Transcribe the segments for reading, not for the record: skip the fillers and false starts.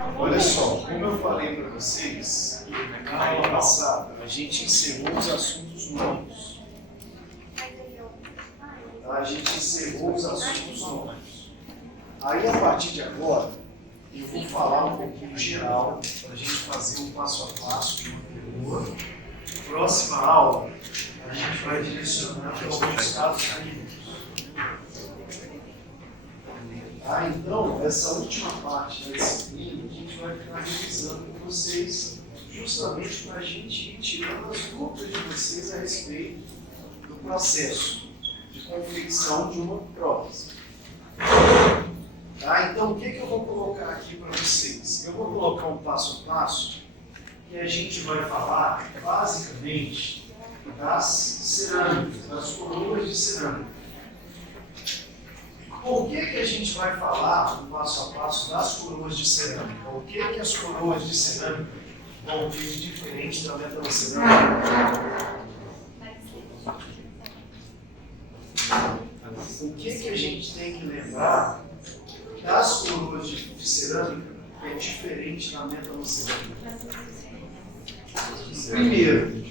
Olha só, como eu falei para vocês, na aula passada, a gente encerrou os assuntos novos. A gente encerrou os assuntos novos. Aí, a partir de agora, eu vou falar um pouquinho geral, para a gente fazer um passo a passo de uma pergunta. Próxima aula, a gente vai direcionar para alguns casos clínicos. Tá? Então, essa última parte da disciplina, a gente vai ficar revisando com vocês, justamente para a gente ir tirando as dúvidas de vocês a respeito do processo de confecção de uma prótese. Tá? Então, o que eu vou colocar aqui para vocês? Eu vou colocar um passo a passo que a gente vai falar, basicamente, das cerâmicas, das coroas de cerâmica. Por que a gente vai falar, no passo a passo, das coroas de cerâmica? O que as coroas de cerâmica vão ter de diferente da metalocerâmica? O que a gente tem que lembrar das coroas de cerâmica que é diferente da metalocerâmica? Primeiro,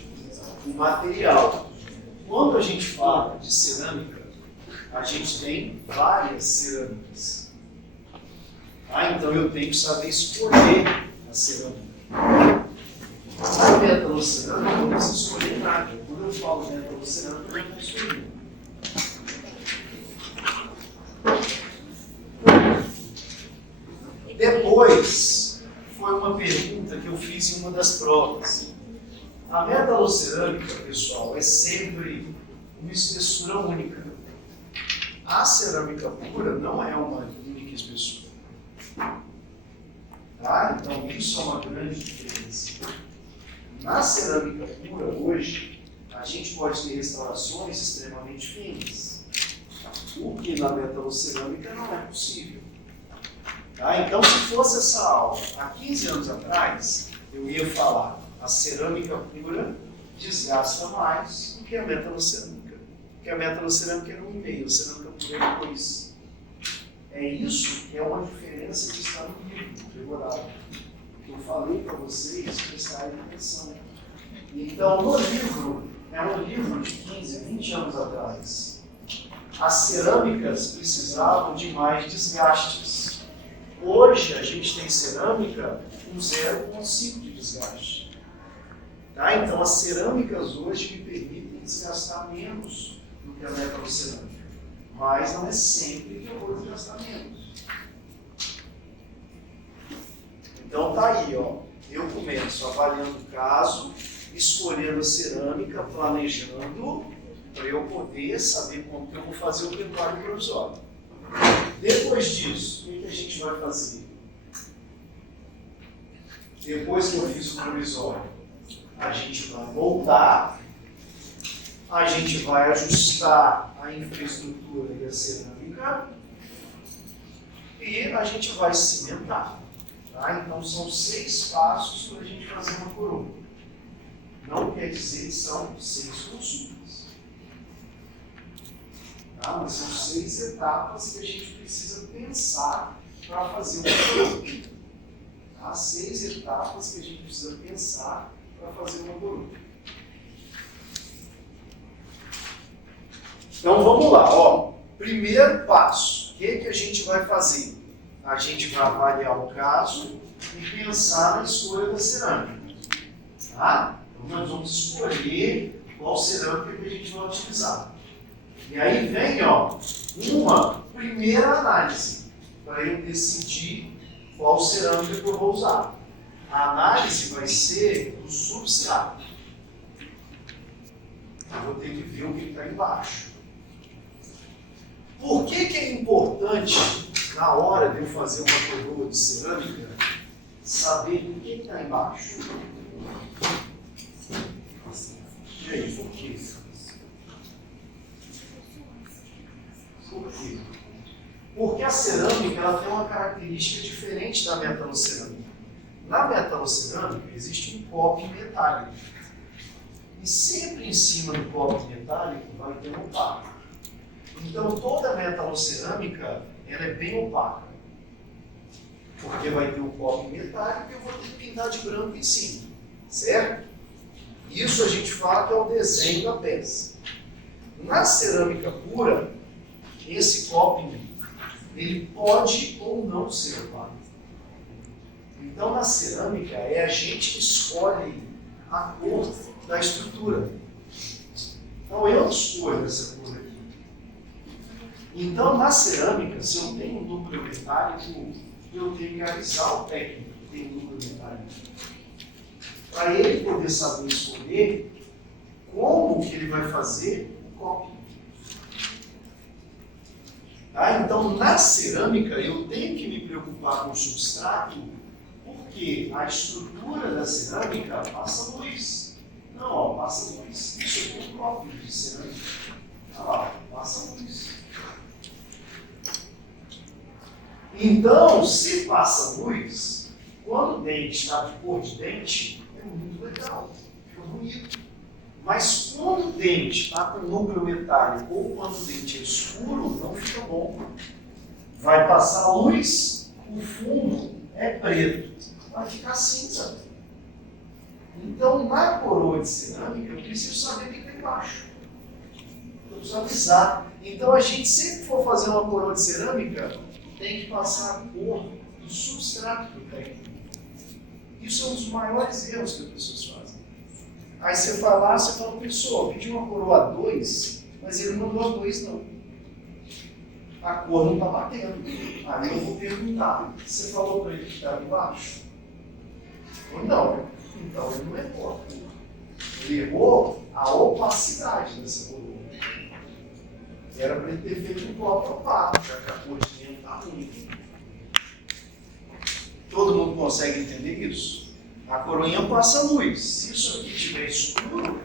o material. Quando a gente fala de cerâmica, a gente tem várias cerâmicas. Então eu tenho que saber escolher a cerâmica. A metalocerâmica eu não preciso escolher nada. Quando eu falo metalocerâmica, eu não escolhi. Depois, foi uma pergunta que eu fiz em uma das provas. A metalocerâmica, pessoal, é sempre uma espessura única. A cerâmica pura não é uma única espessura. Tá? Então, isso é uma grande diferença. Na cerâmica pura, hoje, a gente pode ter restaurações extremamente finas. O que na metalocerâmica não é possível. Tá? Então, se fosse essa aula há 15 anos atrás, eu ia falar a cerâmica pura desgasta mais do que a metalocerâmica. Porque a metalocerâmica era 1,5, a cerâmica pura era 2. É isso que é uma diferença que está no livro decorado. Que eu falei para vocês prestarem atenção. Então, no livro, é um livro de 15, 20 anos atrás. As cerâmicas precisavam de mais desgastes. Hoje, a gente tem cerâmica com 0,5 de desgaste. Tá? Então, as cerâmicas hoje me permitem desgastar menos do que a metalocerâmica. Mas não é sempre que eu vou desgastar menos. Então, tá aí, ó. Eu começo avaliando o caso, escolhendo a cerâmica, planejando, para eu poder saber como que eu vou fazer o preparo provisório. Depois disso, o que a gente vai fazer? Depois que eu fiz o provisório, a gente vai voltar, a gente vai ajustar a infraestrutura e a cerâmica e a gente vai cimentar. Tá? Então são 6 passos para a gente fazer uma coroa. Não quer dizer que são 6 consultas. Tá? Mas são 6 etapas que a gente precisa pensar para fazer uma coroa. Tá? 6 etapas que a gente precisa pensar para fazer uma coroa. Então vamos lá, ó. Primeiro passo, o que a gente vai fazer? A gente vai avaliar o caso e pensar na escolha da cerâmica. Tá? Então nós vamos escolher qual cerâmica que a gente vai utilizar. E aí vem, ó, uma primeira análise para eu decidir qual cerâmica que eu vou usar. A análise vai ser do substrato. Eu vou ter que ver o que está embaixo. Por que é importante, na hora de eu fazer uma coroa de cerâmica, saber o que está embaixo? E aí, por quê? Por quê? Porque a cerâmica ela tem uma característica diferente da metalocerâmica. Na metalocerâmica existe um copo metálico. E sempre em cima do copo metálico vai ter um opaco. Então toda metalocerâmica ela é bem opaca. Porque vai ter o copo metálico e eu vou ter que pintar de branco em cima. Certo? Isso a gente fala que é o desenho da peça. Na cerâmica pura, esse copo ele pode ou não ser opaco. Então, na cerâmica, é a gente que escolhe a cor da estrutura. Então, eu escolho essa cor aqui. Então, na cerâmica, se eu tenho um núcleo metálico, eu tenho que avisar o técnico que tem um núcleo metálico. Para ele poder saber escolher como que ele vai fazer o copo. Tá? Então, na cerâmica, eu tenho que me preocupar com o substrato, porque a estrutura da cerâmica passa luz. Não, ó, passa luz. Isso aqui é um copo de cerâmica. Olha lá, passa luz. Então, se passa luz, quando o dente está de cor de dente, é muito legal, fica bonito. Mas quando o dente está com núcleo metálico ou quando o dente é escuro, não fica bom. Vai passar luz, o fundo é preto, vai ficar cinza. Então, na coroa de cerâmica, eu preciso saber o que está embaixo. Eu preciso avisar. Então, a gente sempre for fazer uma coroa de cerâmica, tem que passar a cor do substrato do técnico. Isso é um dos maiores erros que as pessoas fazem. Aí você vai lá, você fala, pessoal, pedi uma coroa 2, mas ele não mandou a 2 não. A cor não está batendo. Aí eu vou perguntar, você falou para ele que estava embaixo? Ou não? Então ele não errou. Ele errou a opacidade dessa coroa. Era para ele ter feito um bloco opaco, já que a cor de dentro está ruim. Todo mundo consegue entender isso? A coroinha passa luz. Se isso aqui estiver escuro,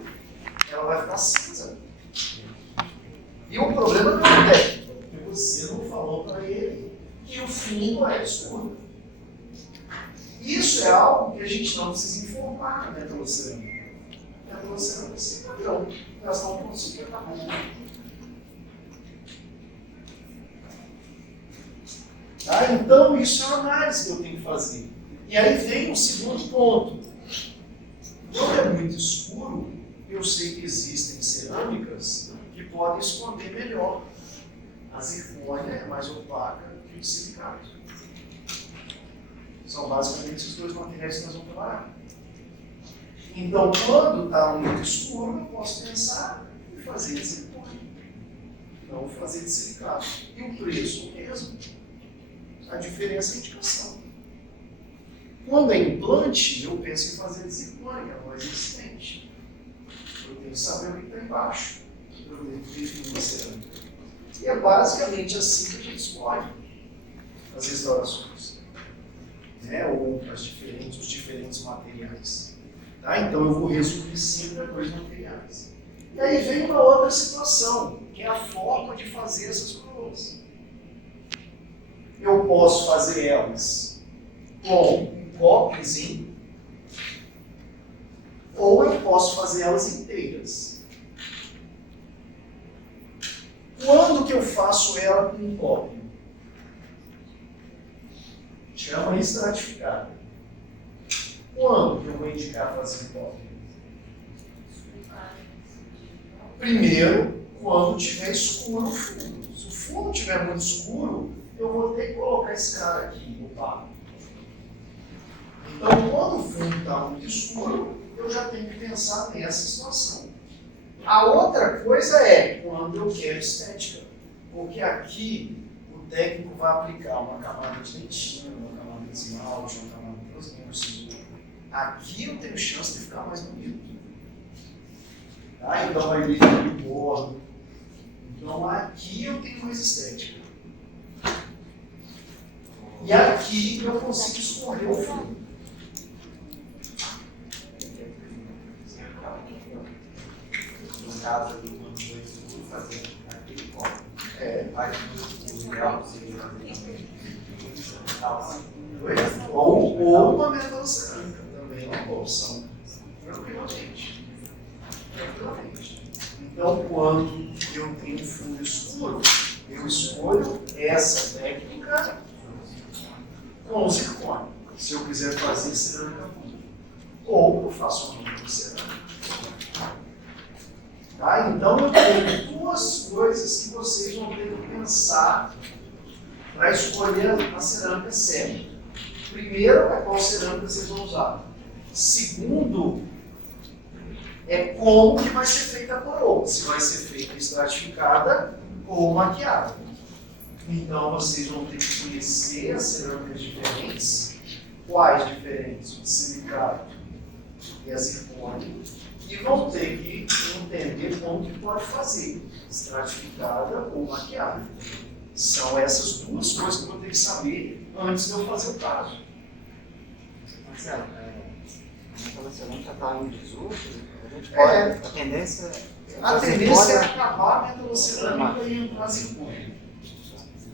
ela vai ficar cinza. E o problema não é técnico, porque você não falou para ele que o fundo é escuro. Isso é algo que a gente não precisa informar na metallocerâmica. A metallocerâmica é sem padrão. Elas estão com isso aqui, tá bom. Tá? Então, isso é uma análise que eu tenho que fazer. E aí vem o segundo ponto. Quando é muito escuro, eu sei que existem cerâmicas que podem esconder melhor. A zircônia é mais opaca que o silicato. São basicamente os dois materiais que nós vamos trabalhar. Então, quando está muito escuro, eu posso pensar em fazer de zircônia. Não fazer de silicato. E o preço é o mesmo. A diferença é a indicação. Quando é implante, eu penso em fazer de zircônia, é mais resistente. Eu tenho que saber o que está embaixo, para eu definir uma cerâmica. E é basicamente assim que a gente escolhe as restaurações, né? Ou os diferentes materiais. Tá? Então eu vou resumir sempre a dois materiais. E aí vem uma outra situação, que é a forma de fazer essas coroas. Eu posso fazer elas com um copozinho, ou eu posso fazer elas inteiras. Quando que eu faço ela com um copo? Chama estratificada. Quando que eu vou indicar fazer um copo? Primeiro, quando tiver escuro o fundo. Se o fundo estiver muito escuro, eu vou ter que colocar esse cara aqui, opaco. Então, quando o fundo está muito escuro, eu já tenho que pensar nessa situação. A outra coisa é quando eu quero estética. Porque aqui o técnico vai aplicar uma camada de dentina, uma camada de esmalte, uma camada de translúcido. Aqui eu tenho chance de ficar mais bonito. Tá? Então vai vir de bordo. Então aqui eu tenho mais estética. E aqui eu consigo escolher o fundo. No caso ali, quando foi escuro, fazer aquele copo. Mas o ideal seria fazer ou uma metallocerâmica também é uma opção. Tranquilamente. Então, quando eu tenho fundo escuro, eu escolho essa técnica com zircônia. eu quiser fazer cerâmica pura. Ou eu faço uma método cerâmica. Tá? Então eu tenho duas coisas que vocês vão ter que pensar para escolher a cerâmica certa. Primeiro, é qual cerâmica vocês vão usar. Segundo, é como que vai ser feita a coroa. Se vai ser feita estratificada ou maquiada. Então vocês vão ter que conhecer as cerâmicas diferentes. Quais diferentes? O silicato e a zircônia. E vão ter que entender como que pode fazer, estratificada ou maquiada. São essas duas coisas que eu vou ter que saber antes de eu fazer o caso. Marcelo, a cerâmica está em desuso, a gente pode, a tendência é acabar a metalocerâmica e entrar a zircônia.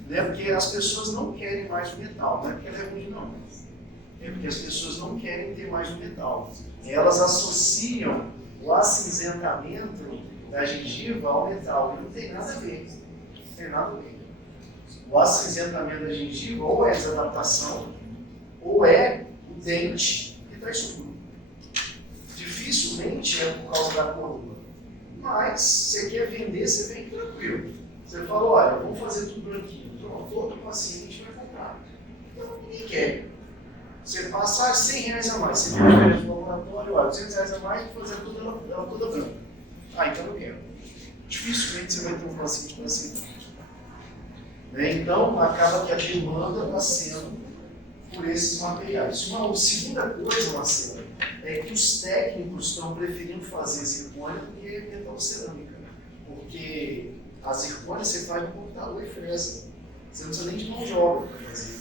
Né? Porque as pessoas não querem mais o metal, não é porque ela é ruim, não. É porque as pessoas não querem ter mais o metal. Elas associam o acinzentamento da gengiva ao metal, e não tem nada a ver. Não tem nada a ver. O acinzentamento da gengiva ou é desadaptação, ou é o dente que está escuro. Dificilmente é por causa da coroa. Mas, você quer vender, você vem tranquilo. Você fala, olha, vamos fazer tudo branquinho. Pronto, todo paciente vai comprar. Então, ninguém quer. Você passa R$100 a mais, você tem diferença no laboratório, olha, R$200 a mais e fazer ela toda branca. Ah, então eu quero. Dificilmente você vai ter um paciente para aceitar. Né? Então, acaba que a demanda está sendo por esses materiais. Uma segunda coisa, Marcelo, é que os técnicos estão preferindo fazer zircônia do que metalcerâmica. Porque a zircônia você faz no computador e fresa. Você não precisa nem de mão de obra para fazer.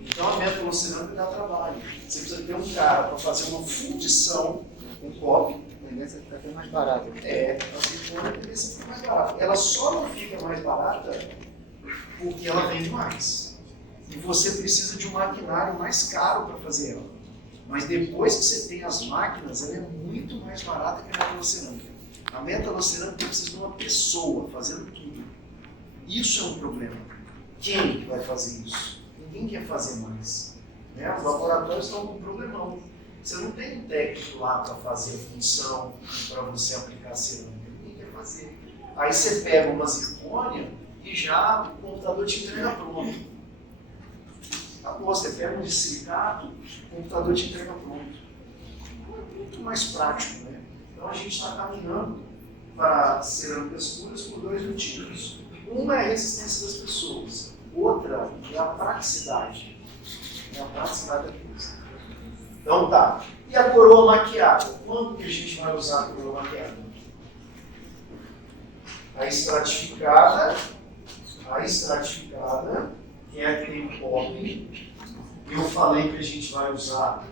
Então a metalocerâmica dá trabalho. Você precisa ter um cara para fazer uma fundição, um cobre. a tendência fica até mais barata. A zircônia tendência fica mais barata. Ela só não fica mais barata porque ela vende mais. E você precisa de um maquinário mais caro para fazer ela. Mas depois que você tem as máquinas, ela é muito mais barata que a metalocerâmica. A metalocerâmica precisa de uma pessoa fazendo tudo. Isso é um problema. Quem vai fazer isso? Ninguém quer fazer mais. Né? Os laboratórios estão com um problemão. Você não tem um técnico lá para fazer a função, para você aplicar a cerâmica. Ninguém quer fazer. Aí você pega uma zircônia e já o computador te entrega pronto. Acabou, você pega um de silicato, o computador te entrega pronto. É muito mais prático, né? Então a gente está caminhando para cerâmicas puras por dois motivos. Uma é a resistência das pessoas, outra é a praticidade. É a praticidade da coisa. Então tá. E a coroa maquiada? Quando que a gente vai usar a coroa maquiada? A estratificada, que é a que tem o pop. Eu falei que a gente vai usar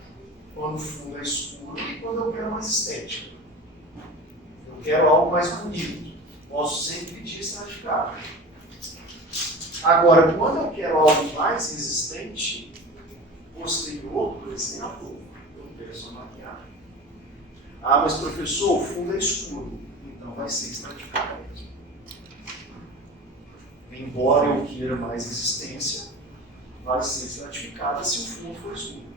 quando o fundo é escuro e quando eu quero mais estética. Eu quero algo mais bonito. Posso sempre pedir estratificado. Agora, quando eu quero algo mais resistente, posterior, por exemplo, eu peço a maquiagem. Ah, mas professor, o fundo é escuro. Então vai ser estratificado mesmo. Embora eu queira mais resistência, vai ser estratificada se o fundo for escuro.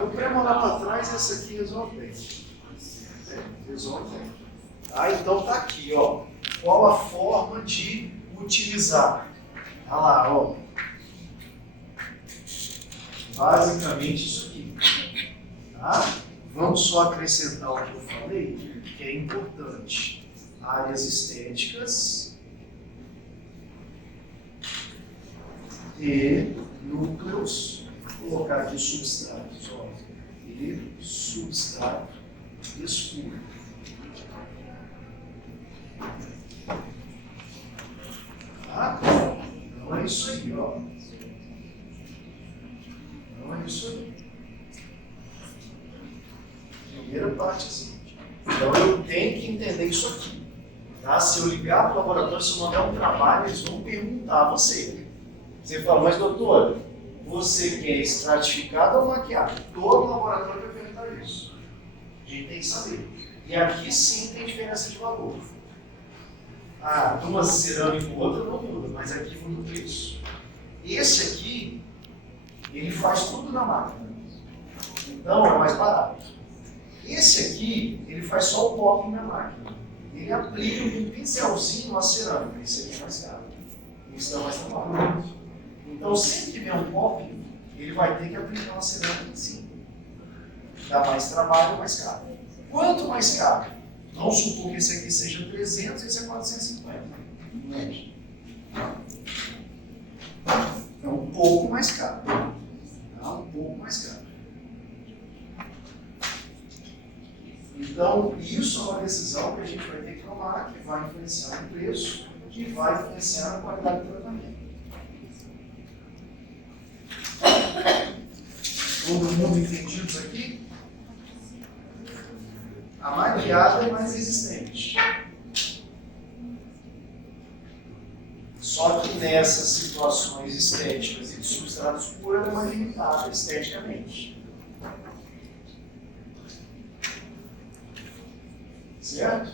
O premolar para trás, essa aqui resolve bem. Resolve bem. Então tá aqui, ó. Qual a forma de utilizar? Olha lá, ó. Basicamente isso aqui. Tá? Vamos só acrescentar o que eu falei, que é importante. Áreas estéticas e núcleos. Vou colocar aqui substratos, ó. E substrato escuro. Tá? Então é isso aí, ó. Então é isso aí. Primeira parte assim. Então eu tenho que entender isso aqui. Tá? Se eu ligar para o laboratório, se eu mandar um trabalho, eles vão perguntar a você. Você fala, mas doutora, você quer estratificado ou maquiado? Todo laboratório vai perguntar isso. A gente tem que saber. E aqui sim tem diferença de valor. de uma cerâmica ou outra não muda, mas aqui muda o preço. Esse aqui, ele faz tudo na máquina. Então é mais barato. Esse aqui, ele faz só o popping na máquina. Ele aplica um pincelzinho na cerâmica. Esse aqui é mais caro. Isso dá mais trabalho. Então, sempre que vier um popping, ele vai ter que aplicar uma cerâmica em cima. Dá mais trabalho, mais caro. Quanto mais caro? Vamos supor que esse aqui seja 300 e esse é 450. É um pouco mais caro. Tá? Um pouco mais caro. Então, isso é uma decisão que a gente vai ter que tomar, que vai influenciar no preço, que vai influenciar na qualidade do tratamento. Todo mundo entendido isso aqui? A maquiada é mais resistente. Só que nessas situações estéticas e de substratos puros, ela é mais limitada esteticamente. Certo?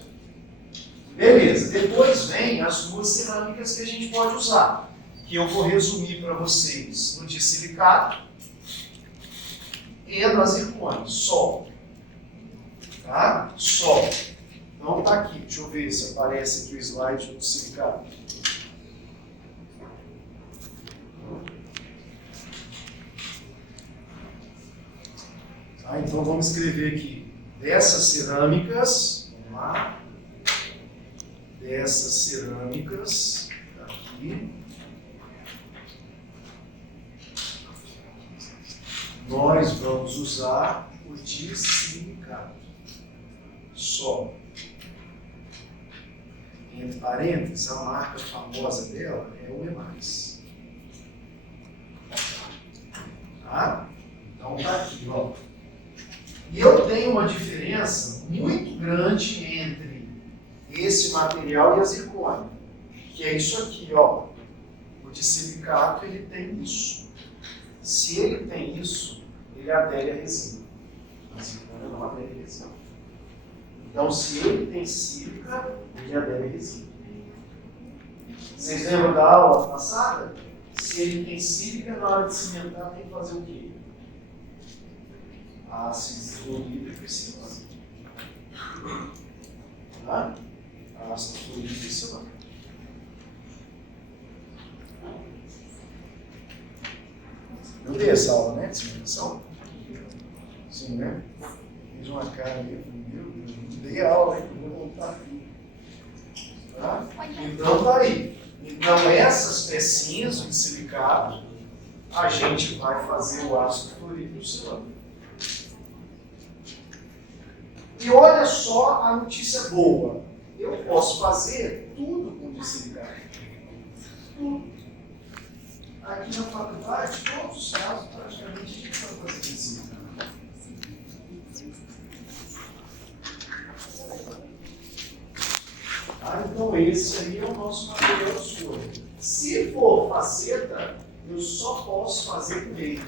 Beleza. Depois vem as duas cerâmicas que a gente pode usar, que eu vou resumir para vocês no de silicato e na zircônia. Só. Tá? Só. Então tá aqui. Deixa eu ver se aparece aqui o slide do silicato. Tá? Então vamos escrever aqui. Dessas cerâmicas, vamos lá. Dessas cerâmicas, aqui, nós vamos usar o de silicato. Só. Entre parênteses, a marca famosa dela é o Emais. Tá? Então tá aqui, ó. E eu tenho uma diferença muito grande entre esse material e a zircônia, que é isso aqui, ó. O de silicato, ele tem isso. Se ele tem isso, ele adere à resina. A zircônia não adere à resina. Então, se ele tem sílica, ele adere à resina. Vocês lembram da aula passada? Se ele tem sílica, na hora de cimentar, tem que fazer o quê? Ácido fluorídrico e silano. Tá? Ácido fluorídrico e silano. Eu dei essa aula, né? De cimentação? Sim, né? Fiz uma cara aí, meu Deus, dei aula, hein? Vou voltar aqui. Tá? Então tá aí. Então essas pecinhas de silicato, a gente vai fazer o ácido fluorídrico e silano. E olha só a notícia boa. Eu posso fazer tudo com silicato. Tudo. Aqui na faculdade, todos os casos, praticamente, a gente vai fazer silicato. Então esse aí é o nosso material de escolha. Se for faceta, eu só posso fazer com ele.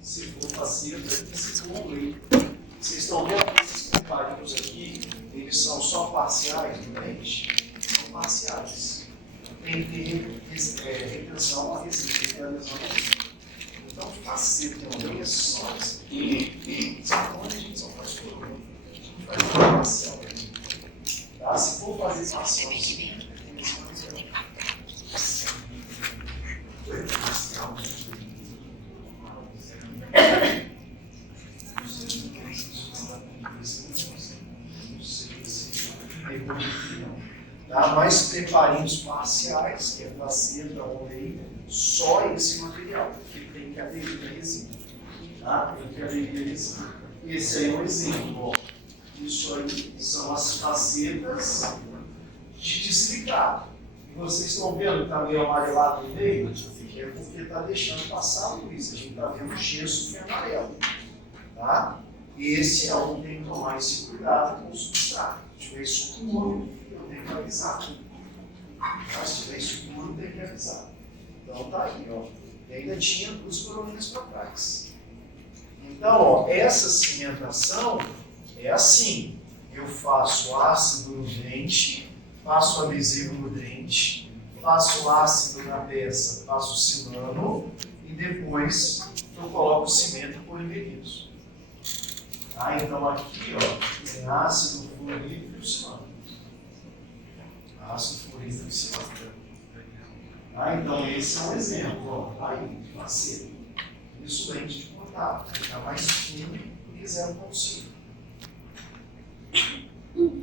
Se for faceta, se for com ele. Vocês estão vendo que esses compartilhos aqui, eles são só parciais, não é? São parciais. Tem que ter retenção à resina. Então, faceta também é só isso. Então, a gente só faz por um. A gente faz por parcial. Tá? Se for fazer parcial, tem esse parcial. Tá? Mas preparinhos parciais, que é faceta ou lei, só esse material, que tem que aderir à resina. Tá? Tem que aderir à resina. Esse aí é um exemplo. Ó. Isso aí são as facetas de silicato. E vocês estão vendo que está meio amarelado no meio? É porque está deixando passar a luz. A gente está vendo o gesso que é amarelo. Tá? Esse é onde tem que tomar esse cuidado com o substrato. Se tiver escuro, eu tenho que avisar. Tá? Se tiver escuro, tem que avisar. Então tá aí, ó. E ainda tinha duas coroinhas para trás. Então, ó, essa cimentação é assim. Eu faço ácido no dente passo o adesivo no dente, faço o ácido na peça, passo o silano e depois eu coloco o cimento por envelheço. Tá? Então aqui ó, tem ácido fluorídrico e silano. Ácido fluorídrico e silano. Tá? Então esse é um exemplo. Ó, tá aí, faceiro. Isso dente de contato, vai ficar mais fino do que 0,5.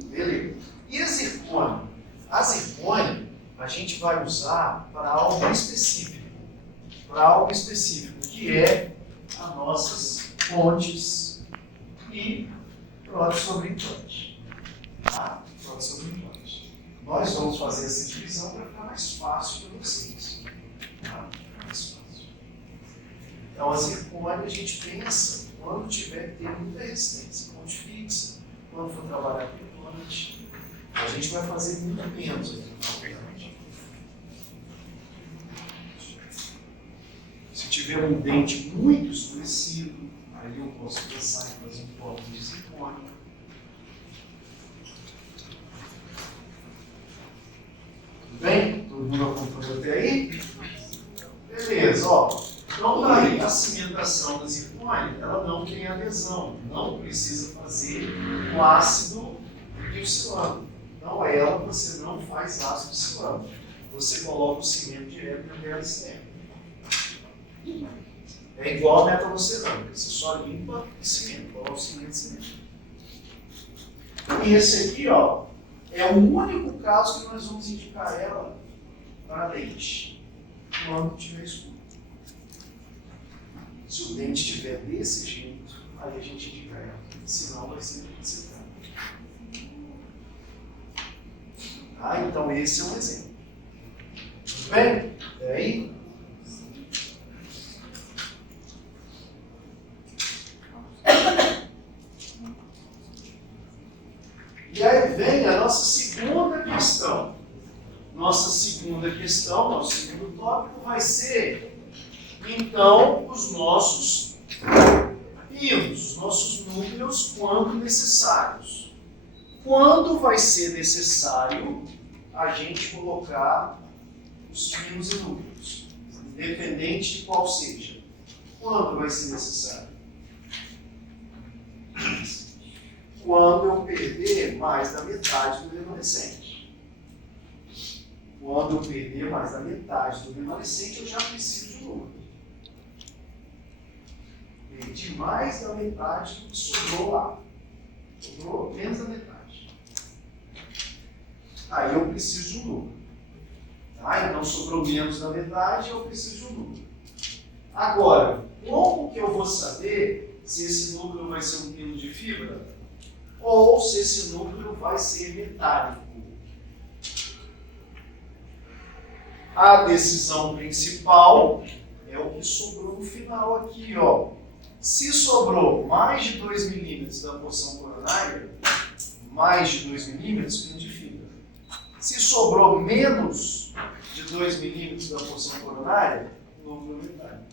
Beleza. E a zircônia? A zircônia a gente vai usar para algo específico. Para algo específico, que é as nossas pontes e prótese sobre implante. Tá? Prótese sobre implante. Nós vamos fazer essa divisão para ficar mais fácil para vocês. Tá? Mais fácil. Então, a zircônia a gente pensa quando tiver que ter muita resistência, ponte fixa, quando for trabalhar com implante. A gente vai fazer muito menos aqui. Se tiver um dente muito escurecido, aí eu posso pensar em fazer um toque de zircônia. Tudo bem? Todo mundo acompanhou até aí? Beleza, ó. Então, daí, a cimentação da zircônia, ela não tem adesão, não precisa fazer o ácido e o silano. Então, ela você não faz ácido e silano. Você coloca o cimento direto na tela externa. É igual a metalocesâmica, você só limpa o cimento, coloca o cimento e cimento. E esse aqui, ó, é o único caso que nós vamos indicar ela para dente, quando tiver escuro. Se o dente estiver desse jeito, aí a gente indica ela, senão vai ser secado. Tá? Então esse é um exemplo. Tudo bem? E aí? E aí vem a nossa segunda questão. Nossa segunda questão, nosso segundo tópico vai ser, então, os nossos pinos, os nossos núcleos, quando necessários. Quando vai ser necessário a gente colocar os pinos e núcleos, independente de qual seja. Quando vai ser necessário? Quando eu perder mais da metade do remanescente. Quando eu perder mais da metade do remanescente, eu já preciso de um núcleo. Perdi mais da metade do que sobrou lá. Sobrou menos da metade. Aí eu preciso de um núcleo. Tá? Então sobrou menos da metade, eu preciso de um núcleo. Agora, como que eu vou saber se esse núcleo vai ser um pino de fibra ou se esse núcleo vai ser metálico? A decisão principal é o que sobrou no final aqui, ó. Se sobrou mais de 2 milímetros da porção coronária, mais de 2 milímetros, pino de fibra. Se sobrou menos de 2 milímetros da porção coronária, núcleo metálico.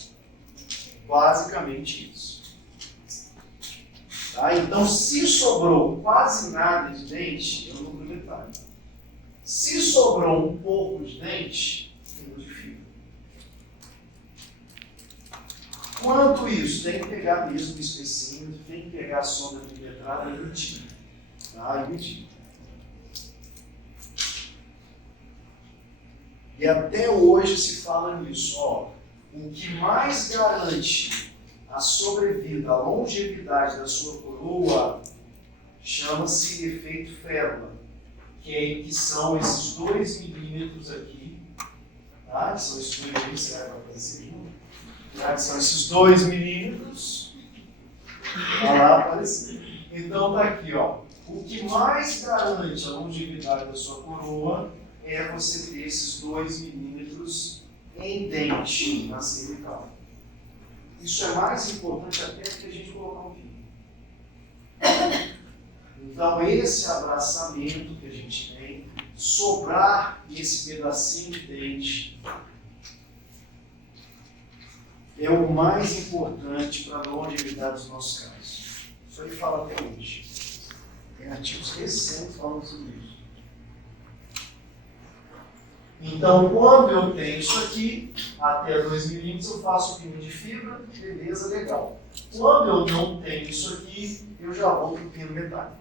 Basicamente isso. Tá? Então, se sobrou quase nada de dente, é o núcleo metálico. Se sobrou um pouco de dente, pino de fibra. Quanto isso? Tem que pegar mesmo o especímetro, tem que pegar a sonda milimetrada e medir. Tá? E medir. E até hoje se fala nisso. Ó, o que mais garante a sobrevida, a longevidade da sua coroa, chama-se efeito Fermat, que são esses 2 milímetros aqui, tá? Que são esses 2 milímetros, será que vai aparecer junto? Tá? Que são esses 2 milímetros, vai lá aparecer. Então tá aqui, ó. O que mais garante a longevidade da sua coroa é você ter esses 2 milímetros em dente na cervical. Isso é mais importante até do que a gente colocar um pino. Então, esse abraçamento que a gente tem, sobrar esse pedacinho de dente, é o mais importante para a longevidade dos nossos casos. Isso aí fala até hoje. Tem artigos recentes falando sobre isso. Então, quando eu tenho isso aqui, até 2 milímetros, eu faço o pino de fibra, beleza, legal. Quando eu não tenho isso aqui, eu já vou para o pino metálico.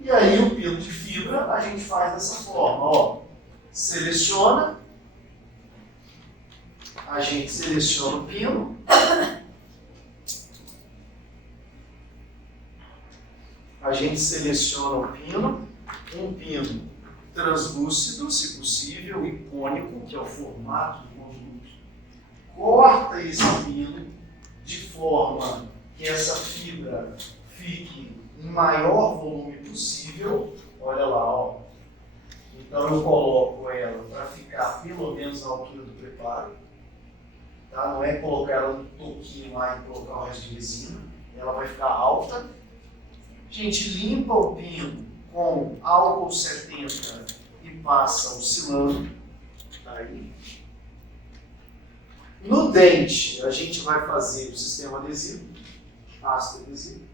E aí, o pino de fibra, a gente faz dessa forma, ó. Seleciona, a gente seleciona o pino, a gente seleciona o pino, um pino translúcido, se possível, e cônico, que é o formato do conduto. Corta esse pino de forma que essa fibra fique em maior volume possível. Olha lá, ó. Então eu coloco ela para ficar pelo menos na altura do preparo. Tá? Não é colocar ela no toquinho lá e colocar o resto de resina. Ela vai ficar alta. A gente limpa o pino com álcool 70 e passa oscilando. Tá aí. No dente, a gente vai fazer o sistema adesivo, ácido adesivo.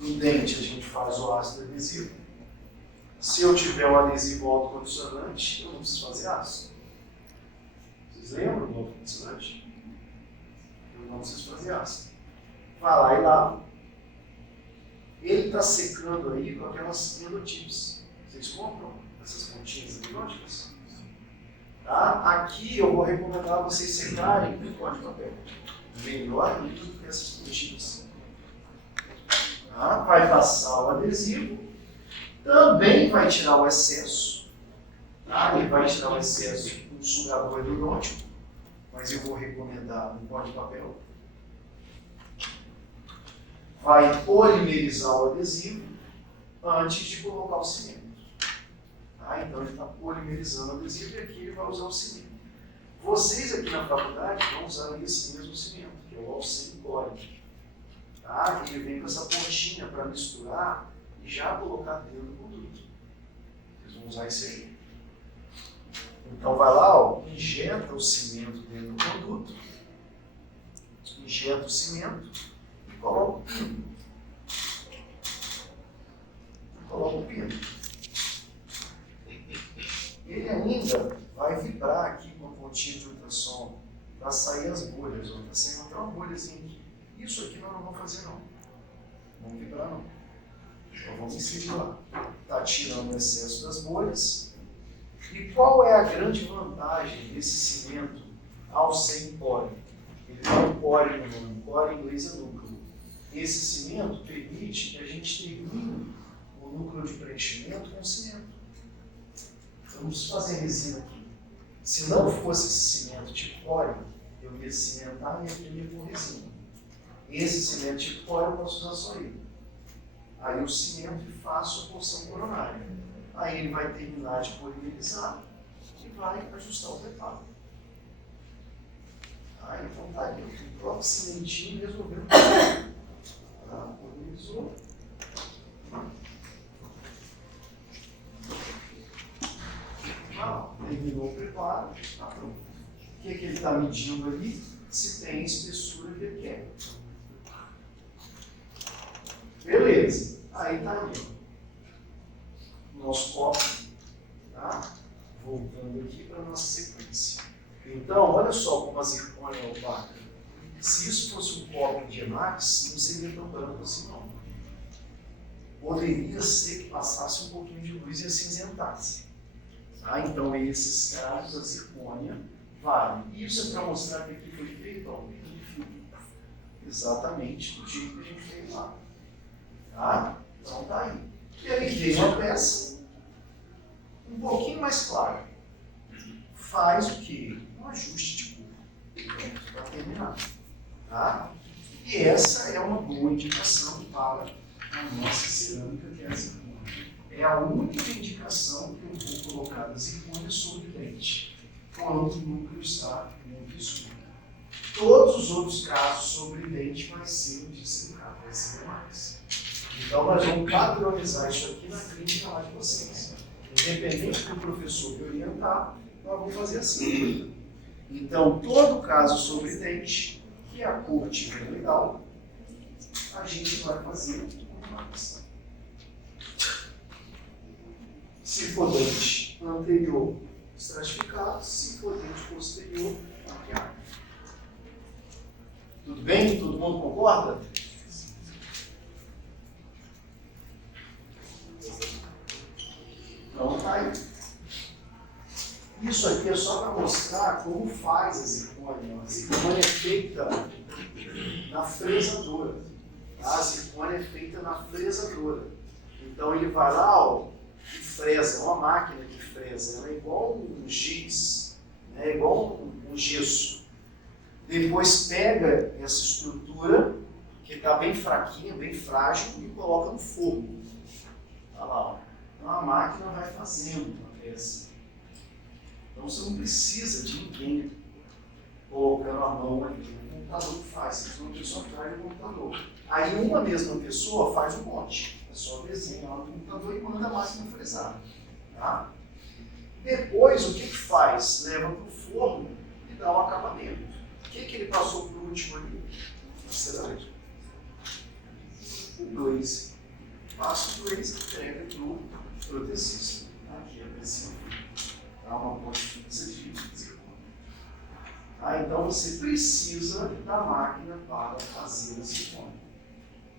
No dente, a gente faz o ácido adesivo. Se eu tiver um adesivo autocondicionante, eu não preciso fazer ácido. Vocês lembram do autocondicionante? Eu não preciso fazer ácido. Vai lá e lava. Ele está secando aí com aquelas endotips. Vocês compram essas pontinhas endóticas? Tá? Aqui eu vou recomendar vocês secarem com pó de papel. Melhor ainda do que essas pontinhas. Tá? Vai passar o adesivo. Também vai tirar o excesso. Tá? Ele vai tirar o excesso com um sugador endodôntico. Mas eu vou recomendar um pó de papel. Vai polimerizar o adesivo antes de colocar o cimento. Tá? Então ele está polimerizando o adesivo e aqui ele vai usar o cimento. Vocês aqui na faculdade vão usar esse mesmo cimento, que é o Alcem Core. Tá? Ele vem com essa pontinha para misturar e já colocar dentro do conduto. Vocês vão usar esse aí. Então vai lá, ó, injeta o cimento dentro do conduto, injeta o cimento, coloca o pino. Coloca o pino. Ele ainda vai vibrar aqui com a pontinha de ultrassom para sair as bolhas. Está saindo até uma bolhazinha aqui. Isso aqui nós não vamos fazer não. Não vamos vibrar não. Só vamos inserir lá. Está tirando o excesso das bolhas. E qual é a grande vantagem desse cimento Alcem Core? Ele dá um core no nome. Core em inglês é núcleo. Esse cimento permite que a gente termine o núcleo de preenchimento com cimento. Eu não preciso fazer resina aqui. Se não fosse esse cimento tipo core, eu ia cimentar e ia imprimir com resina. Esse cimento tipo core eu posso usar só ele. Aí eu cimento e faço a porção coronária. Aí ele vai terminar de polimerizar e vai ajustar o preparo. Então tá aí, o próprio cimentinho resolveu. Polimerizou. Terminou o preparo, está pronto. O que ele está medindo ali? Se tem espessura que ele quer. Beleza. Aí está ali. Nosso copo. Tá? Voltando aqui para a nossa sequência. Então, olha só como a zircônia é opaca. Se isso fosse um copo de Emax, não seria tão branco assim não. Poderia ser que passasse um pouquinho de luz e acinzentasse. Tá? Então, esses casos, a zircônia vale. Isso é para mostrar que aqui foi feito ao meio de filtro. Exatamente do jeito que a gente fez lá. Tá? Então, tá aí. E aí veio uma peça um pouquinho mais clara. Faz o quê? Um ajuste de cor. Para terminar. Tá? E essa é uma boa indicação para a nossa cerâmica, que é a zircônia. É a única indicação que eu vou colocar da zircônia sobre dente, quando o núcleo está muito escuro. Todos os outros casos sobre dente vai ser de silicado, vai ser mais. Então nós vamos padronizar isso aqui na clínica lá de vocês. Independente do professor que orientar, nós vamos fazer assim. Então, todo caso sobre dente, que a cor tiver legal, a gente vai fazer uma marcação. Se for dente anterior, estratificado. Se for dente posterior, maquiado. Tudo bem? Todo mundo concorda? Então tá aí. Isso aqui é só para mostrar como faz a zircônia. A zircônia é feita na fresadora. A zircônia é feita na fresadora. Então ele vai lá, ó, e fresa. É uma máquina que fresa. Ela é igual um giz, né? É igual um gesso. Depois pega essa estrutura, que está bem fraquinha, bem frágil, e coloca no forno. Olha lá, ó. Então a máquina vai fazendo a peça. Então você não precisa de ninguém colocando a mão ali. O computador que faz, você uma pessoa traz o computador. Aí uma mesma pessoa faz um monte. É só desenha lá no computador e manda a máquina fresar. Tá? Depois o que faz? Leva para o forno e dá um acabamento. O que ele passou por último ali? Na cerâmica. O glaze. Passa o glaze e entrega para o protetista. Aqui é pressão. Dá uma ponte fixa de zircônia. Então você precisa da máquina para fazer a zircônia.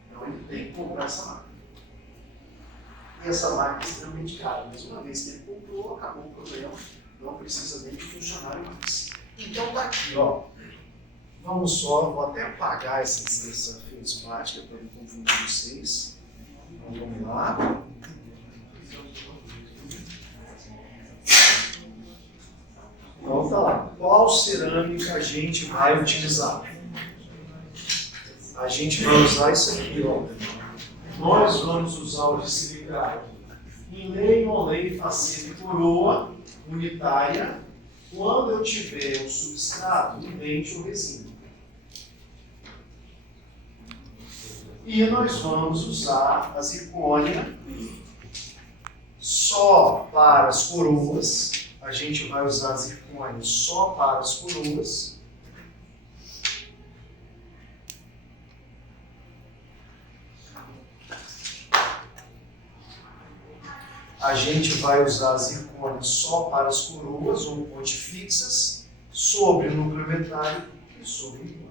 Então ele tem que comprar essa máquina. E essa máquina é extremamente cara. Mas uma vez que ele comprou, acabou o problema. Não precisa nem de funcionário mais. Então tá aqui, ó. Vamos só, vou até apagar essa feldspática para não confundir vocês. Então vamos lá. Então tá lá. Qual cerâmica a gente vai utilizar? A gente vai usar isso aqui, ó. Nós vamos usar o de silicate. Inlay, onlay, faceta e coroa unitária. Quando eu tiver o substrato, um dente ou resina. E nós vamos usar a zircônia só para as coroas. A gente vai usar a zircônia só para as coroas. A gente vai usar a zircônia só para as coroas ou pontes fixas, sobre o núcleo metálico e sobre o implante.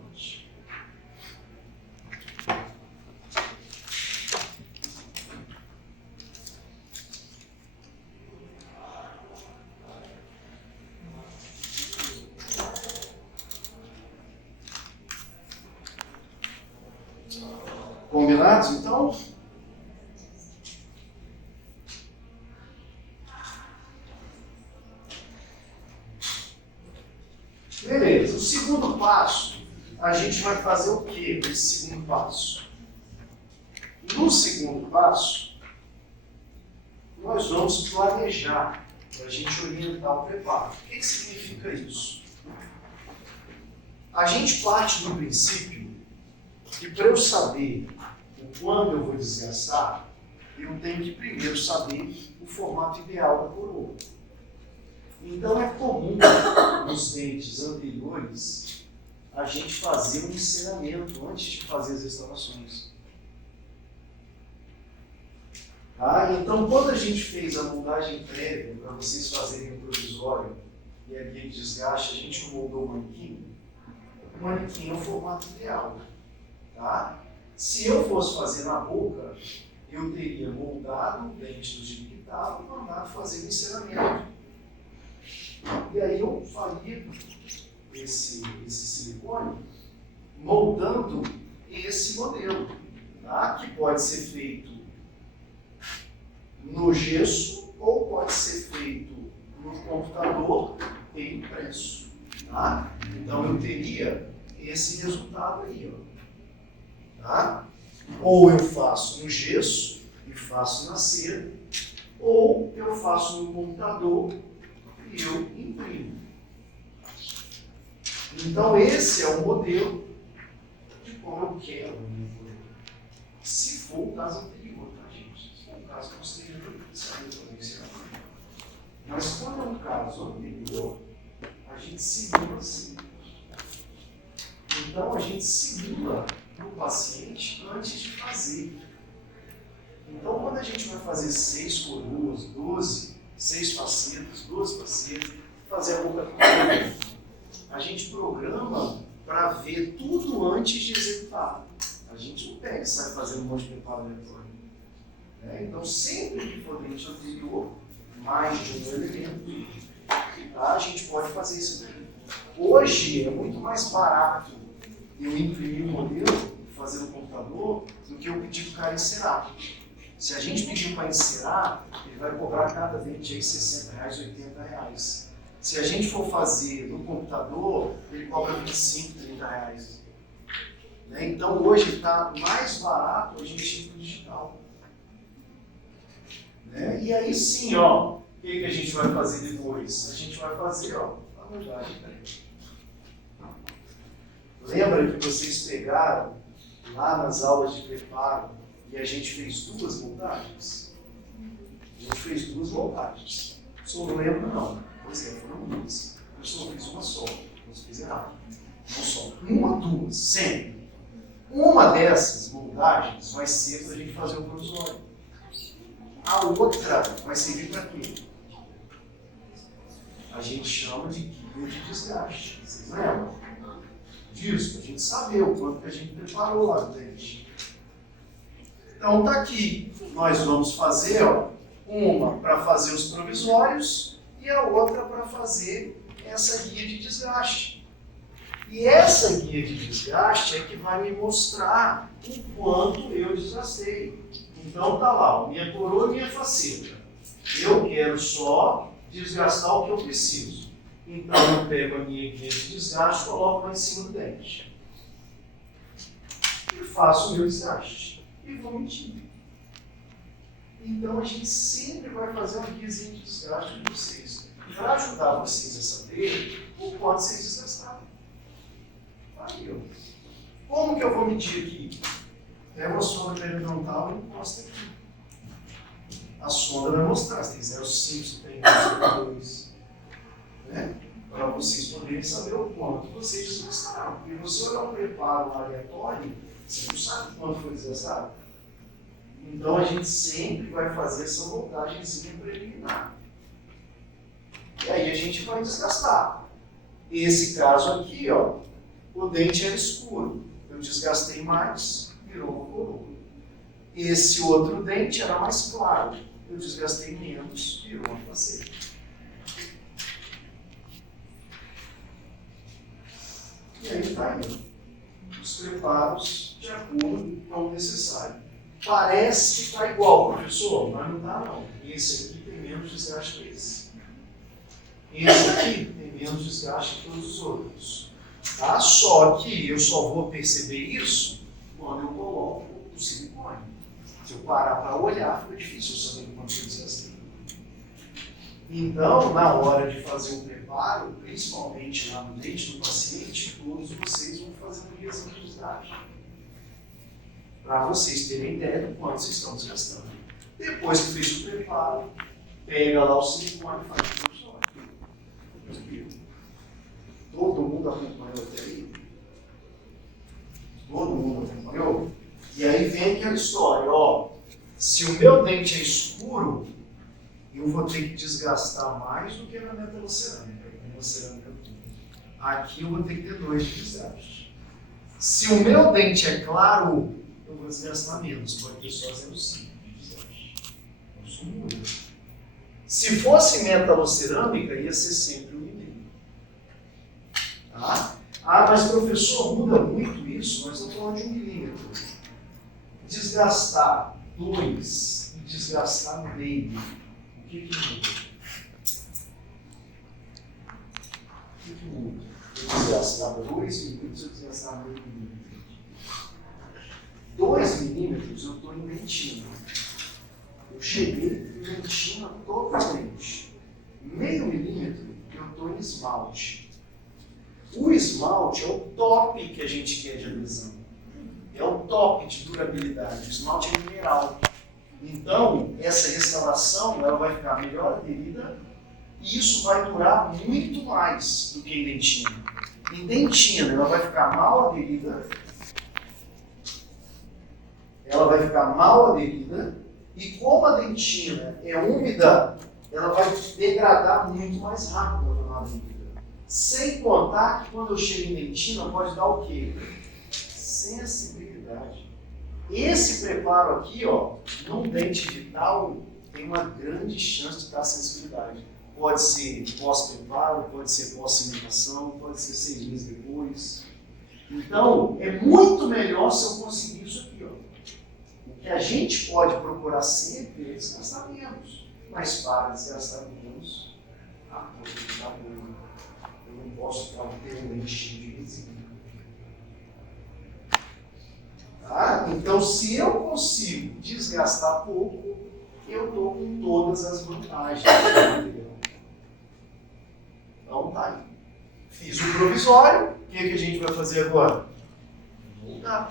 Combinados, então? Beleza. O segundo passo, a gente vai fazer o quê nesse segundo passo? No segundo passo, nós vamos planejar para a gente orientar o preparo. O que significa isso? A gente parte do princípio que para eu saber o quanto eu vou desgastar, eu tenho que primeiro saber o formato ideal da coroa. Então é comum nos dentes anteriores a gente fazer um encerramento antes de fazer as restaurações. Tá? Então quando a gente fez a moldagem prévia para vocês fazerem o provisório e aquele desgaste, a gente moldou o manequim. O manequim é o formato ideal. Tá? Se eu fosse fazer na boca, eu teria moldado o dente do jeito que estava e mandado fazer o encerramento. E aí eu faria esse silicone moldando esse modelo, tá? Que pode ser feito no gesso ou pode ser feito no computador e impresso. Tá? Então eu teria esse resultado aí, ó. Tá? Ou eu faço no gesso e faço na cera, ou eu faço no computador e eu imprimo. Então esse é o modelo de como eu quero. Se for o caso anterior, tá, gente? Se for o caso posterior, saiu também será. Mas quando é um caso anterior, a gente simula assim. Então a gente simula no paciente antes de fazer. Então, quando a gente vai fazer 6 coroas, 12, 6 facetas, 12 facetas, fazer a boca toda, a gente programa para ver tudo antes de executar. A gente não pega e sai fazendo um monte de preparo eletrônico. Então, sempre que for dente anterior, mais de um elemento, tá? A gente pode fazer isso aqui. Hoje é muito mais barato eu imprimir um modelo e fazer no computador do que eu pedir para o cara encerar. Se a gente pedir para encerar, ele vai cobrar cada dente aí R$60, R$80. Se a gente for fazer no computador, ele cobra R$25, R$30. Então hoje está mais barato a gente ir para o digital. E aí sim, ó, o que a gente vai fazer depois? A gente vai fazer, ó, a moldagem. Lembra que vocês pegaram lá nas aulas de preparo e a gente fez 2 moldagens? A gente fez 2 moldagens. Só não lembro não. Pois é, foram 2. Eu só fiz uma só. Eu fiz errado. Não só. 1, 2, sempre. Uma dessas moldagens vai ser para a gente fazer o provisório. A outra vai servir para quê? A gente chama de guia de desgaste. Vocês lembram disso? Para a gente saber o quanto que a gente preparou lá no dente. Então está aqui. Nós vamos fazer, ó, uma para fazer os provisórios e a outra para fazer essa guia de desgaste. E essa guia de desgaste é que vai me mostrar o quanto eu desgastei. Então tá lá, ó, minha coroa e minha faceta. Eu quero só desgastar o que eu preciso. Então eu pego a minha guia de desgaste e coloco lá em cima do dente. E faço o meu desgaste. E vou medir. Então a gente sempre vai fazer uma guiazinha de desgaste com vocês. Para ajudar vocês a saber o quanto vocês desgastaram. Aí, ó. Como que eu vou medir aqui? Pega uma sonda periodontal e encosta aqui. A sonda vai mostrar se tem 0,5, se tem 0,2. Para vocês poderem saber o quanto vocês desgastaram. Porque você olhar um preparo aleatório, você não sabe quanto foi desgastado. Então a gente sempre vai fazer essa moldagemzinha preliminar. E aí a gente vai desgastar. Esse caso aqui, ó, o dente era escuro. Eu desgastei mais, virou uma coroa. Esse outro dente era mais claro. Eu desgastei menos, virou uma faceta. E aí está aí. Os preparos de acordo com o necessário. Parece que está igual, professor, mas não está não. Esse aqui tem menos desgaste que esse. Esse aqui tem menos desgaste que todos os outros. Tá? Só que eu só vou perceber isso quando eu coloco o silicone. Se eu parar para olhar, fica difícil eu saber quanto eu desgastei. Então, na hora de fazer o preparo, principalmente lá no dente do paciente, todos vocês vão fazer um guiazinho de desgaste. Para vocês terem ideia do quanto vocês estão desgastando. Depois que fez o preparo, pega lá o silicone e faz o provisório. Todo mundo acompanhou até aí? Todo mundo acompanhou? E aí vem aquela história, ó. Se o meu dente é escuro, eu vou ter que desgastar mais do que na metalocerâmica. Aqui eu vou ter que ter 2 de desgaste. Se o meu dente é claro, eu vou desgastar menos, pode ter só 0,5 de desgaste. Isso muda. Se fosse metalocerâmica, ia ser sempre 1,5. Tá? Ah, mas professor, muda muito isso, nós estamos falando de 1 milímetro. Desgastar 2 e desgastar meio. O que muda? O que muda? Eu desgastar 2 milímetros, eu desgastar meio milímetro. 2 milímetros eu estou em dentina. Eu cheguei em dentina totalmente. Meio milímetro eu estou em esmalte. O esmalte é o top que a gente quer de adesão. É o top de durabilidade. O esmalte é mineral. Então, essa restauração ela vai ficar melhor aderida e isso vai durar muito mais do que em dentina. Em dentina, ela vai ficar mal aderida. Ela vai ficar mal aderida E como a dentina é úmida, ela vai degradar muito mais rápido a camada líquida. Sem contar que quando eu chego em dentina, pode dar o quê? Sensibilidade. Esse preparo aqui, ó, num dente vital, tem uma grande chance de dar sensibilidade. Pode ser pós-preparo, pode ser pós-cimentação, pode ser 6 meses depois. Então, é muito melhor se eu conseguir isso aqui, ó. O que a gente pode procurar sempre é desgastar menos. Mas para desgastar menos, a coisa está boa. Eu não posso ter um dente cheio de resina. Tá? Então, se eu consigo desgastar pouco, eu estou com todas as vantagens. Então, tá aí. Fiz o provisório. O que a gente vai fazer agora? Moldar.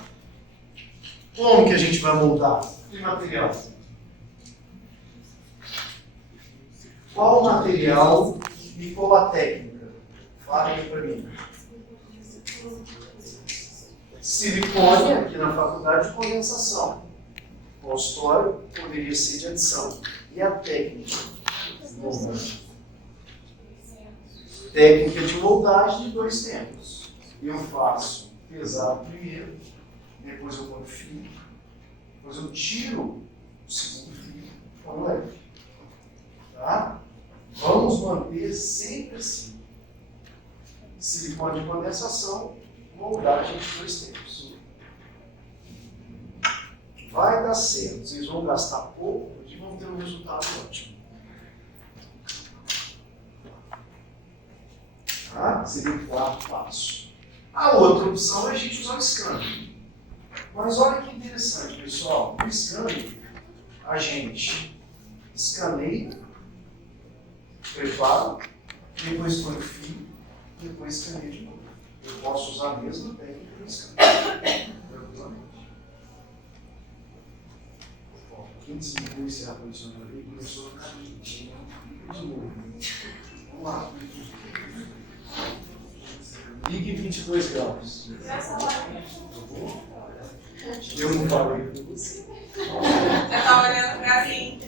Como que a gente vai moldar? Que material? Qual o material e qual a técnica? Fala aí para mim. Silicone, aqui na faculdade, de condensação. Consultório poderia ser de adição. E a técnica? Moldagem. Técnica de moldagem de 2 tempos. Eu faço pesado primeiro, depois eu ponho fio, depois eu tiro o segundo fio, então leve. Tá? Vamos manter sempre assim. Silicone de condensação, moldagem de 2 tempos. Vai dar certo, vocês vão gastar pouco e vão ter um resultado ótimo. Tá? Seria o 4º passo. A outra opção é a gente usar o scanner. Mas olha que interessante, pessoal. O scanner, a gente escaneia, prepara, depois põe o fio, depois escaneia de novo. Eu posso usar a mesma técnica no scanner. Tranquilamente. Quem desligou esse ar-condicionado aí começou a ficar quente. De novo. Vamos lá. Ligue 22 graus. Eu não falei com você. Você tá olhando pra mim.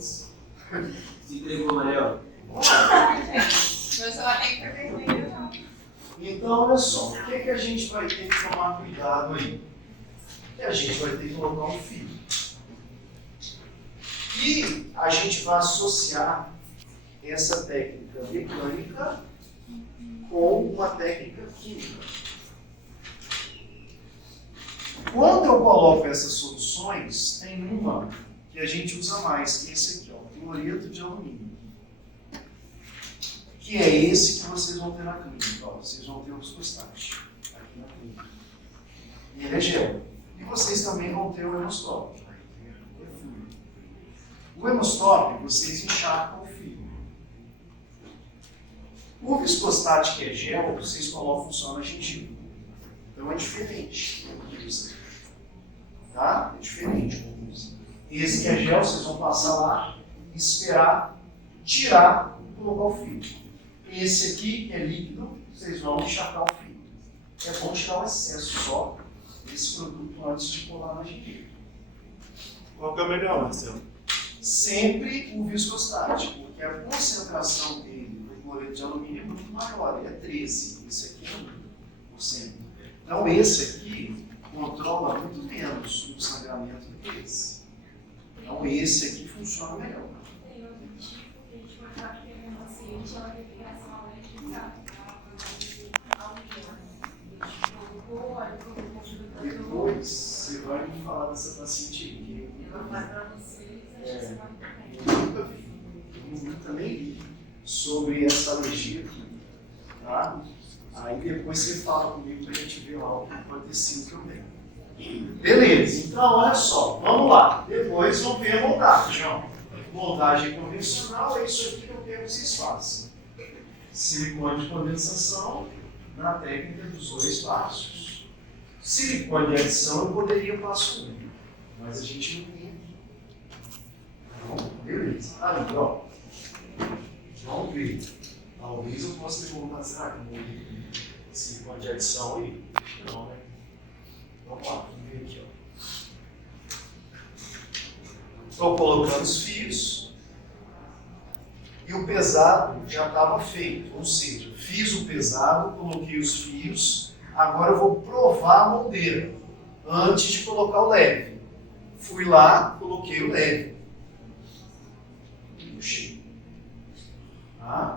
Se entregou, Mariel? Meu celular tem que ficar vermelho, não. Então, olha só, o que a gente vai ter que tomar cuidado aí? Que a gente vai ter que colocar um fio. E a gente vai associar essa técnica mecânica com uma técnica química. Quando eu coloco essas soluções, tem uma que a gente usa mais, que é esse aqui, ó, cloreto de alumínio. Que é esse que vocês vão ter na clínica. Ó, vocês vão ter o viscostate aqui na clínica. E ele é gel. E vocês também vão ter o hemostop. O hemostop, vocês encharcam o fio. O viscostate, que é gel, vocês colocam só na gengiva. Então é diferente. Tá? É diferente. Esse que é gel, vocês vão passar lá, esperar, tirar e colocar o fio. Esse aqui, que é líquido, vocês vão encharcar o fio. É bom tirar o excesso só desse produto antes de colar na gengiva. Qual que é o melhor, Marcelo? Sempre o viscostate, porque a concentração dele do cloreto de alumínio é muito maior, ele é 13, esse aqui é 1%. Então esse aqui controla muito menos o sangramento do que esse. Então esse aqui funciona melhor. Tem outro tipo que a gente vai falar que tem um paciente, ela teve reação alérgica ao Depois você vai me falar dessa paciente aí. Mas para vocês, acho que você vai também. Eu nunca vi, eu nunca nem li sobre essa alergia aqui. Tá? Aí depois você fala comigo pra gente ver lá o que pode ter sido também. Beleza, então olha só, vamos lá. Depois vamos ver a moldagem. Ó. Moldagem convencional é isso aqui que eu quero que vocês façam. Silicone de condensação na técnica dos 2 passos. Silicone de adição eu poderia passo 1, mas a gente não tem aqui. Então, beleza. Aí, ó. Vamos ver. Talvez eu possa perguntar, será que eu vou silicone de adição aí? Não, né? Vamos lá, vamos ver aqui, ó. Estou colocando os fios e o pesado já estava feito, ou seja, fiz o pesado, coloquei os fios, agora eu vou provar a moldeira antes de colocar o leve. Fui lá, coloquei o leve. Puxei. Tá?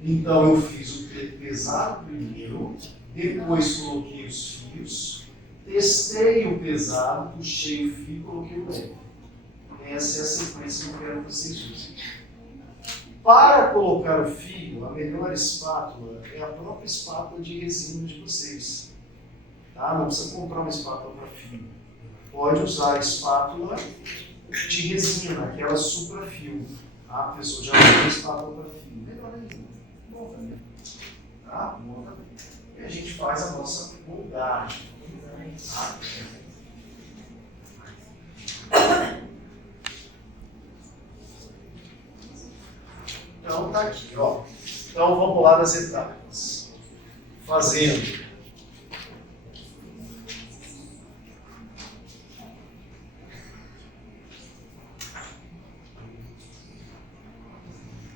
Então eu fiz o pesado primeiro, depois coloquei os fios, testei o pesado, puxei o fio e coloquei o leve. Essa é a sequência que eu quero que vocês usem. Para colocar o fio, a melhor espátula é a própria espátula de resina de vocês. Tá? Não precisa comprar uma espátula para fio. Pode usar a espátula de resina, aquela supra-fio. Tá? A pessoa já tem espátula para fio. Melhor ainda. Bom também. Tá? Bom também. E a gente faz a nossa moldagem. Tá? Então tá aqui, ó. Então vamos lá nas etapas. Fazendo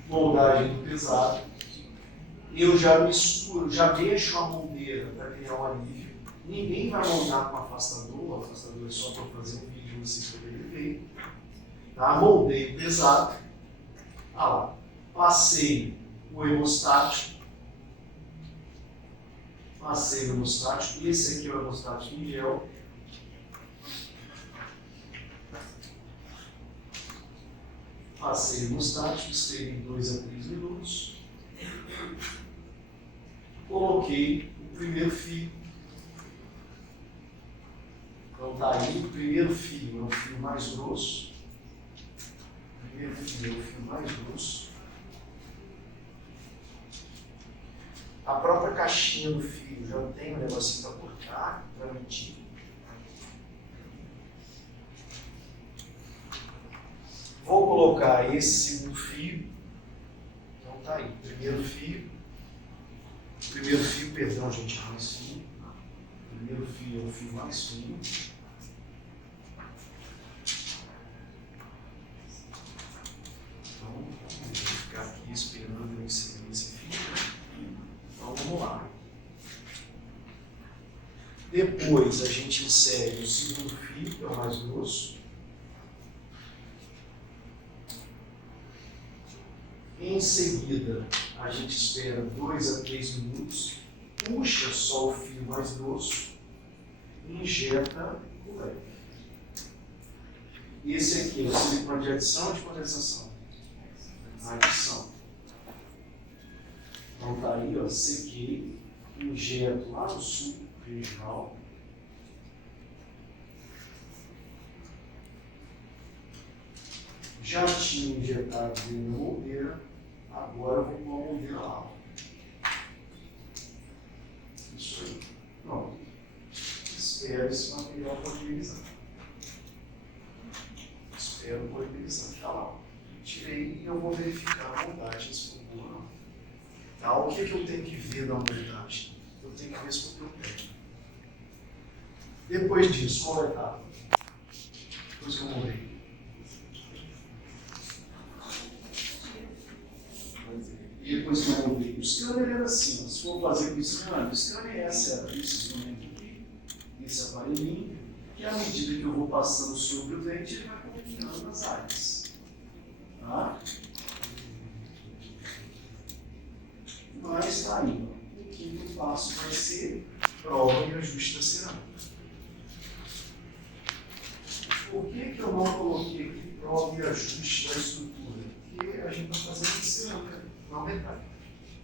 moldagem do pesado. Eu já misturo, já mexo a moldeira para criar um alívio. Ninguém vai moldar com afastador, o afastador é só para fazer um vídeo vocês poderem ver. Tá? Moldei o pesado. Ah lá. Passei o hemostático. Passei o hemostático. Esse aqui é o hemostático em gel. Passei o hemostático, esperei 2 a 3 minutos. Coloquei o primeiro fio. Então tá aí, o primeiro fio é o fio mais grosso. O primeiro fio é o fio mais grosso. A própria caixinha do fio já tem um negocinho para cortar, para medir. Vou colocar esse segundo fio. Então tá aí, primeiro fio. Primeiro fio, perdão, gente, mais fino. Primeiro fio é o fio mais fino. Então, vou ficar aqui esperando eu inserir esse fio. Então vamos lá. Depois a gente insere o segundo fio, que é o mais grosso. Em seguida, a gente espera 2 a 3 minutos, puxa só o fio mais grosso e injeta o leve. Esse aqui é o silicone de adição ou de condensação? Adição. Então tá aí, ó, sequei, injeto lá no suco regional. Já tinha injetado dentro da moldeira, agora eu vou pôr a moldeira lá. Isso aí. Pronto. Espero esse material polarizar. Espero polarizar. Tá lá. Tirei e eu vou verificar a moldagem se for boa ou não. Tá? O que eu tenho que ver na moldagem? Eu tenho que ver se for pego. Depois disso, qual é a etapa? Depois que eu moldei. E depois que eu moldei. O scanner era assim, ó, se for fazer com o scanner é esse instrumento aqui, esse aparelhinho, que à medida que eu vou passando sobre o dente, ele vai combinando as áreas. Tá? Mas tá aí, ó. O quinto passo vai ser prova e ajuste da cerâmica. Por que eu não coloquei aqui prova e ajuste da estrutura? Porque a gente está fazendo cerâmica, não metálica.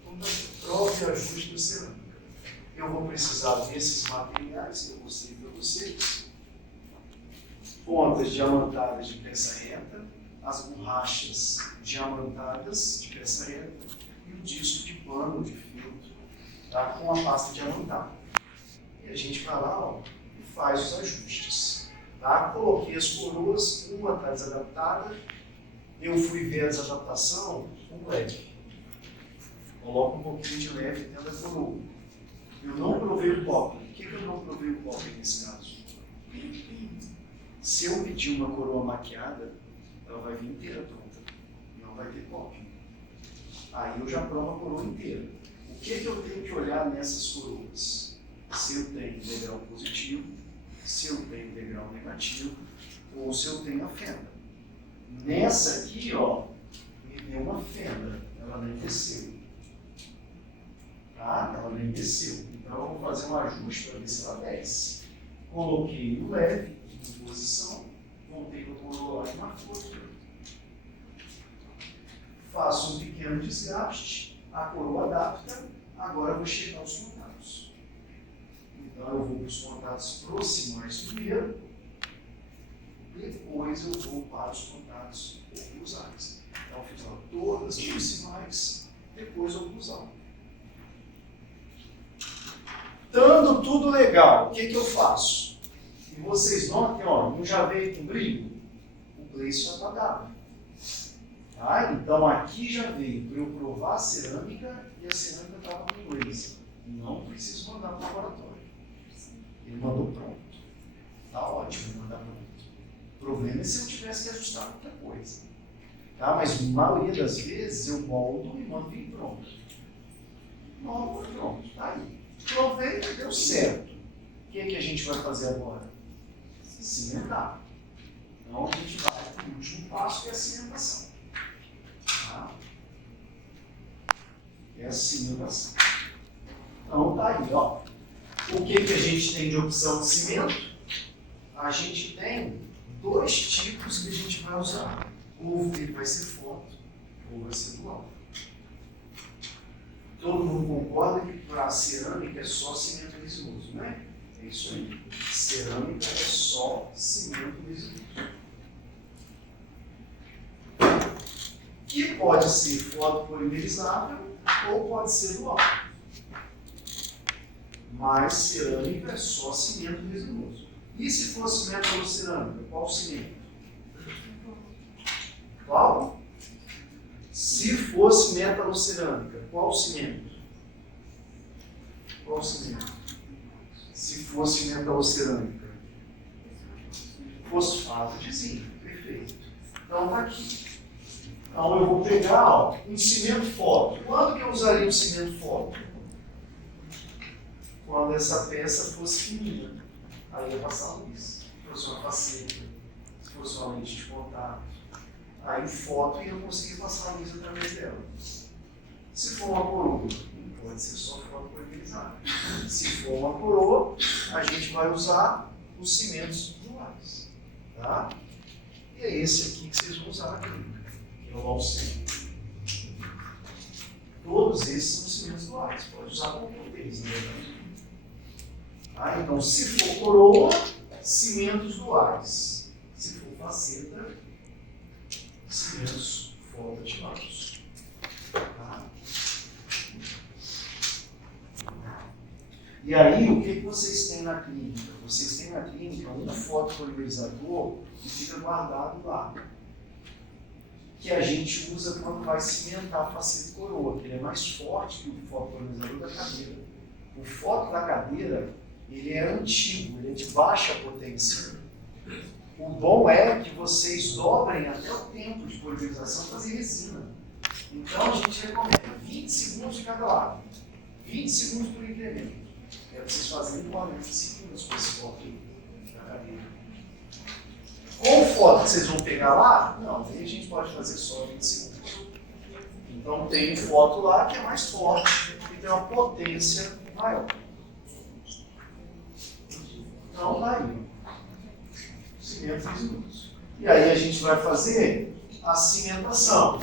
Então, prova e ajuste da cerâmica. Eu vou precisar desses materiais que eu mostrei para vocês. Pontas diamantadas de peça reta, as borrachas diamantadas de peça reta e o disco de pano de filtro, tá? Com a pasta diamantada. E a gente vai lá, ó, e faz os ajustes. Tá? Coloquei as coroas, uma está desadaptada, eu fui ver a desadaptação com leve. Coloco um pouquinho de leve dentro da coroa. Eu não provei o pop. Por que eu não provei o pop nesse caso? Se eu pedir uma coroa maquiada, ela vai vir inteira pronta. Não vai ter cópia. Aí eu já provo a coroa inteira. O que eu tenho que olhar nessas coroas? Se eu tenho degrau positivo, se eu tenho degrau negativo, ou se eu tenho a fenda. Nessa aqui, ó, me deu uma fenda, ela nem desceu. Tá? Ela nem desceu. Então eu vou fazer um ajuste para ver se ela desce. Coloquei o leve em posição, voltei para a coroa lá e marcou. Faço um pequeno desgaste, a coroa adapta, agora eu vou checar os contatos. Então eu vou para os contatos proximais primeiro, depois eu vou para os contatos oclusais. Então eu fiz todas as proximais, depois oclusal. Estando tudo legal, o que eu faço? E vocês notem, ó, não já veio com brilho? O place já está dado. Tá? Então aqui já veio para eu provar a cerâmica e a cerâmica estava com glaze. Não preciso mandar para o laboratório. Ele mandou pronto. Tá ótimo mandar pronto. O problema é se eu tivesse que ajustar qualquer coisa. Tá? Mas na maioria das vezes eu moldo e mando vir pronto. Moldo e pronto. Tá aí. Provei, deu certo. O que a gente vai fazer agora? Cimentar. Então a gente vai para o último passo, que é a cimentação. Tá? É a cimentação. Então tá aí, ó. O que a gente tem de opção de cimento? A gente tem dois tipos que a gente vai usar. Ou ele vai ser foto, ou vai ser dual. Todo mundo concorda que para a cerâmica é só cimento resinoso, né? É isso aí. Cerâmica é só cimento resinoso. Que pode ser fotopolimerizável ou pode ser dual. Mas cerâmica é só cimento resinoso. E se fosse metalocerâmica, qual cimento? Qual? Se fosse metalocerâmica, qual cimento? Qual cimento? Se fosse metalocerâmica, fosfato de zinco. Perfeito. Então está aqui. Então eu vou pegar, ó, um cimento foto. Quando que eu usaria um cimento foto? Quando essa peça fosse fininha. Aí ia passar luz. Se fosse uma faceta, se fosse uma lente de contato. Aí foto ia conseguir passar a luz através dela. Se for uma coroa, não pode ser só foto polimerizada. Se for uma coroa, a gente vai usar os cimentos duais. Tá? E é esse aqui que vocês vão usar aqui, que é o Alcem. Todos esses são cimentos duais. Pode usar qualquer deles, na verdade. Tá? Então, se for coroa, cimentos duais. Se for faceta, cimentos fotoativados. Tá? E aí, o que vocês têm na clínica? Vocês têm na clínica um fotopolimerizador que fica guardado lá, que a gente usa quando vai cimentar a faceta coroa, que ele é mais forte que o fotopolimerizador da cadeira. O foto da cadeira, ele é antigo, ele é de baixa potência. O bom é que vocês dobrem até o tempo de polimerização para fazer resina. Então a gente recomenda 20 segundos de cada lado. 20 segundos por incremento. É para vocês fazerem 40 segundos com esse foto da cadeira. Com o foto que vocês vão pegar lá, não, aí a gente pode fazer só 20 segundos. Então tem um foto lá que é mais forte e tem uma potência maior. Então tá aí. Cimento resinoso. E aí a gente vai fazer a cimentação.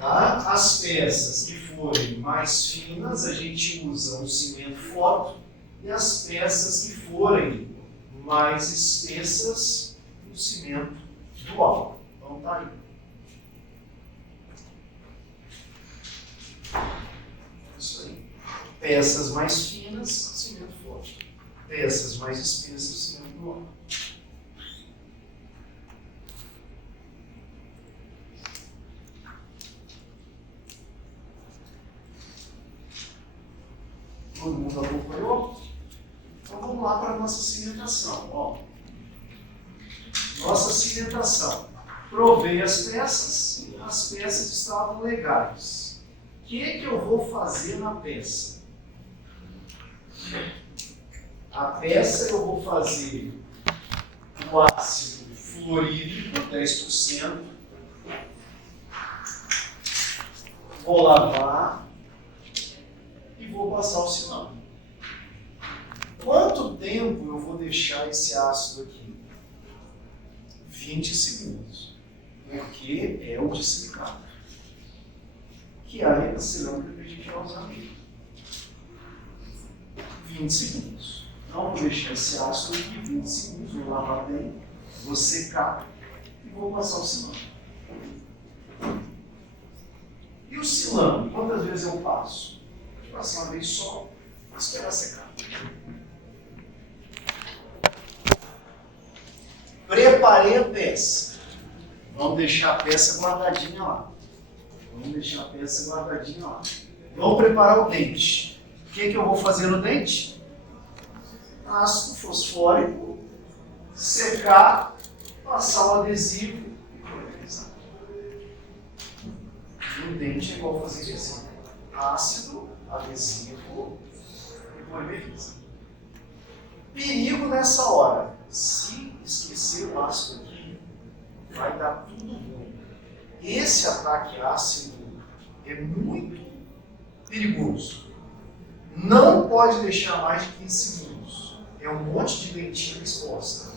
Tá? As peças que forem mais finas, a gente usa um cimento foto, e as peças que forem mais espessas, um cimento dual. Então tá aí. Isso aí. Peças mais finas, cimento foto. Peças mais espessas, cimento dual. Todo mundo acompanhou? Então vamos lá para a nossa cimentação. Ó, Nossa cimentação. Provei as peças estavam legais. O que eu vou fazer na peça? A peça eu vou fazer o ácido fluorídrico, 10%. Vou lavar e vou passar o cilindro. Quanto tempo eu vou deixar esse ácido aqui? 20 segundos. Porque é o de silicato. Que é a cilindro que a gente vai usar aqui. 20 segundos. Então, vou deixar esse ácido aqui 20 segundos, vou lavar bem, vou secar e vou passar o cilindro. E o cilindro, quantas vezes eu passo? Eu passo uma vez só, vou esperar secar. Preparei a peça. Vamos deixar a peça guardadinha lá. Vamos preparar o dente. O que eu vou fazer no dente? Ácido fosfórico, secar, passar o adesivo e polimerizar. No dente é igual fazer adesivo. Ácido, adesivo e polimeriza. Perigo nessa hora. Se esquecer o ácido aqui, vai dar tudo bom. Esse ataque ácido é muito perigoso. Não pode deixar mais de 15 segundos. É um monte de dentina exposta.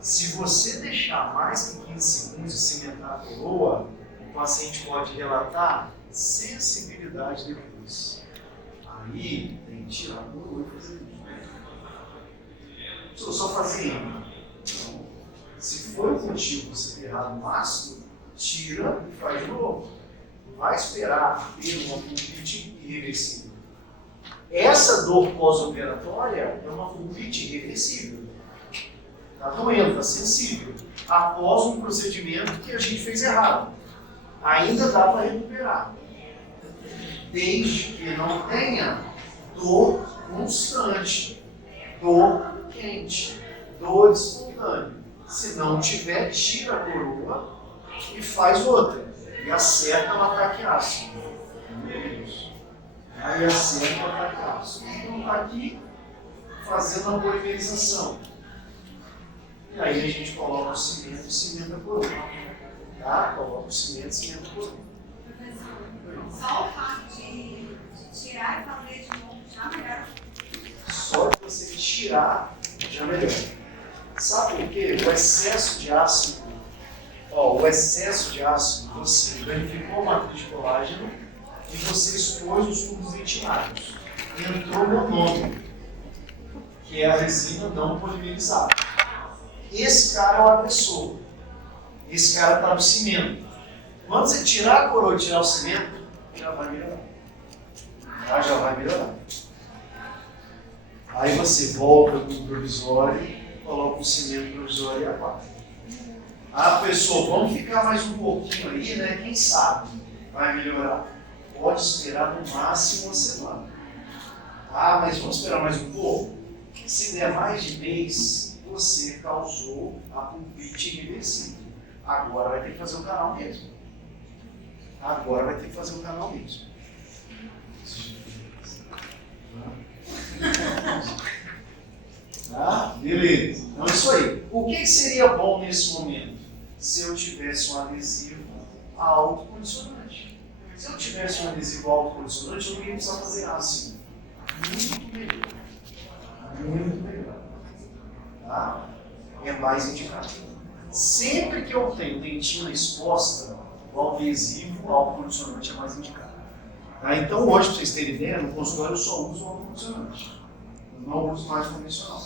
Se você deixar mais que 15 segundos e cimentar a coroa, o paciente pode relatar sensibilidade depois. Aí tem que tirar a coroa e fazer isso. Se eu só fazer então, se foi o motivo de você ter errado no ácido, tira e faz de novo. Não vai esperar ter uma convite irreversível. Essa dor pós-operatória é uma convite irreversível. Está doendo, está sensível. Após um procedimento que a gente fez errado. Ainda dá para recuperar. Desde que não tenha dor constante, dor quente, dor espontânea. Se não tiver, tira a coroa e faz outra. E acerta o ataque ácido. Aí acerta o ataque ácido. Então está aqui fazendo a polimerização. E aí a gente coloca o cimento e cimenta a coroa. Tá? Coloca o cimento e cimenta a coroa. Só o fato de tirar e fazer de novo já melhora. Só de você tirar já melhora. Sabe por quê? O excesso de ácido, você danificou a matriz de colágeno e você expôs os tubos dentinados. Entrou monômero, que é a resina não polimerizada. Esse cara é o agressor. Esse cara está no cimento. Quando você tirar a coroa e tirar o cimento, já vai melhorar. Já vai melhorar. Aí você volta para o provisório, coloca o cimento provisório e apaga. Ah, pessoal, vamos ficar mais um pouquinho aí, né? Quem sabe vai melhorar. Pode esperar no máximo uma semana. Ah, mas vamos esperar mais um pouco? Se der mais de mês, você causou a pulpite irreversível. Agora vai ter que fazer o canal mesmo. Tá? Beleza. Então é isso aí. O que seria bom nesse momento? Se eu tivesse um adesivo autocondicionante. Se eu tivesse um adesivo autocondicionante, eu não ia precisar fazer ácido. Muito melhor. Tá? É mais indicado. Sempre que eu tenho dentina exposta, o adesivo autocondicionante é mais indicado. Tá? Então hoje, para vocês terem ideia, no consultório eu só uso o autocondicionante. Eu não uso mais convencional.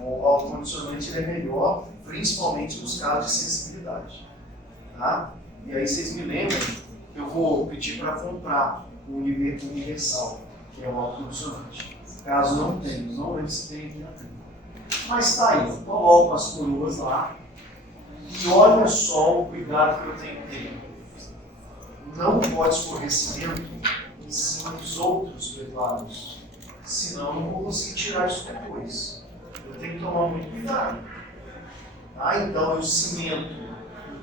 O autocondicionante é melhor, principalmente nos casos de sensibilidade. Tá? E aí vocês me lembram, eu vou pedir para comprar o universal, que é o autocondicionante. Caso não tenha, não lembro se tem aqui na frente. Mas tá aí, eu coloco as coroas lá e olha só o cuidado que eu tenho que ter. Não pode escorrer cimento em cima dos outros preparos, senão eu não vou conseguir tirar isso depois. Eu tenho que tomar muito cuidado. Tá? Então eu cimento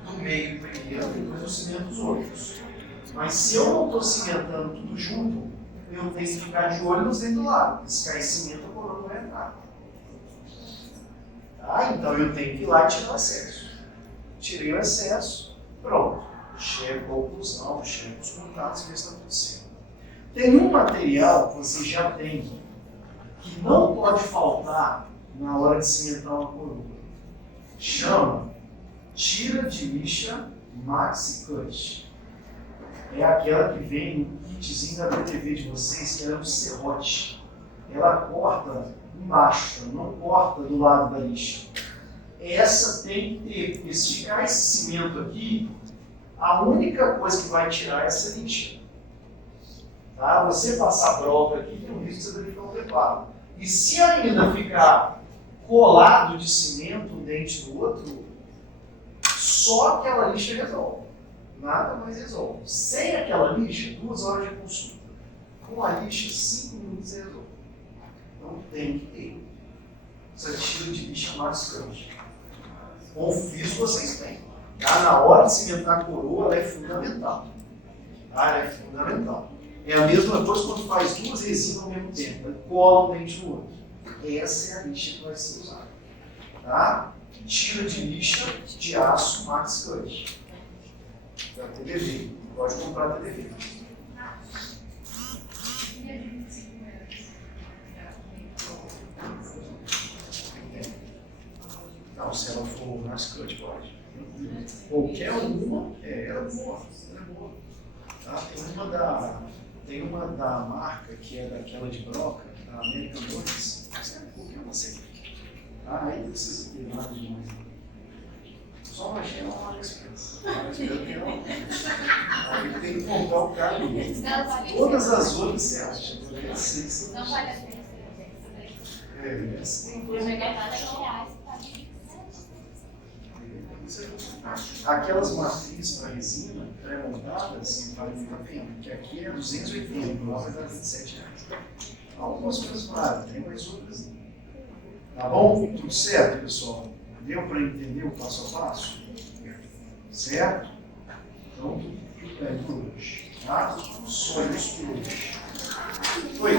do meio primeiro, depois eu cimento os outros. Mas se eu não estou cimentando tudo junto, eu tenho que ficar de olho nos dentro do lado. Se cair cimento, a coroa não vai entrar. Tá? Então eu tenho que ir lá e tirar o excesso. Tirei o excesso, pronto. Checo a oclusão, checo os contatos e vê se está tudo certo. Tem um material que você já tem que não pode faltar na hora de cimentar uma coroa. Chama tira de lixa Maxi Cut. É aquela que vem no kitzinho da BTV de vocês, que ela é um serrote. Ela corta embaixo, ela não corta do lado da lixa. Essa tem que ter, porque se ficar esse cimento aqui, a única coisa que vai tirar é essa lixa. Tá? Você passar broca aqui, tem um risco de você verificar um preparo. E se ainda ficar colado de cimento um dente do outro, só aquela lixa resolve. Nada mais resolve. Sem aquela lixa, 2 horas de consulta. Com a lixa, 5 minutos você resolve. Então tem que ter. Essa tira de lixa Max Cut. Confio que vocês têm. Tá? Na hora de cimentar a coroa, ela é fundamental. Tá? Ela é fundamental. É a mesma coisa quando faz 2 resinas ao mesmo tempo. Ela cola um dente no outro. Essa é a lixa que vai ser usada. Tá? Tira de lixa de aço Max Cut. Da TDV. Pode comprar TDV. Não, se ela for Max Cut, pode. Qualquer uma, ela é boa. Ela é boa. Tá? Tem uma da marca que é daquela de broca, da American Boys. Essa é qualquer uma sempre. Tá? Aí não precisa ter nada demais. Só uma gema lá no Express. Aí tem que comprar o cara do mundo. Todas as outras você acha. Não vale a pena. Essa tem Vou coisa. pegar R$10. Aquelas matrizes para resina pré-montadas vale muito a pena, porque aqui é 280, lá vai dar R$27. Algumas coisas valem, tem mais outras. Tá bom? Tudo certo, pessoal? Deu para entender o passo a passo? Certo? Então, tudo bem por hoje. Tá? Só isso por hoje. Oi?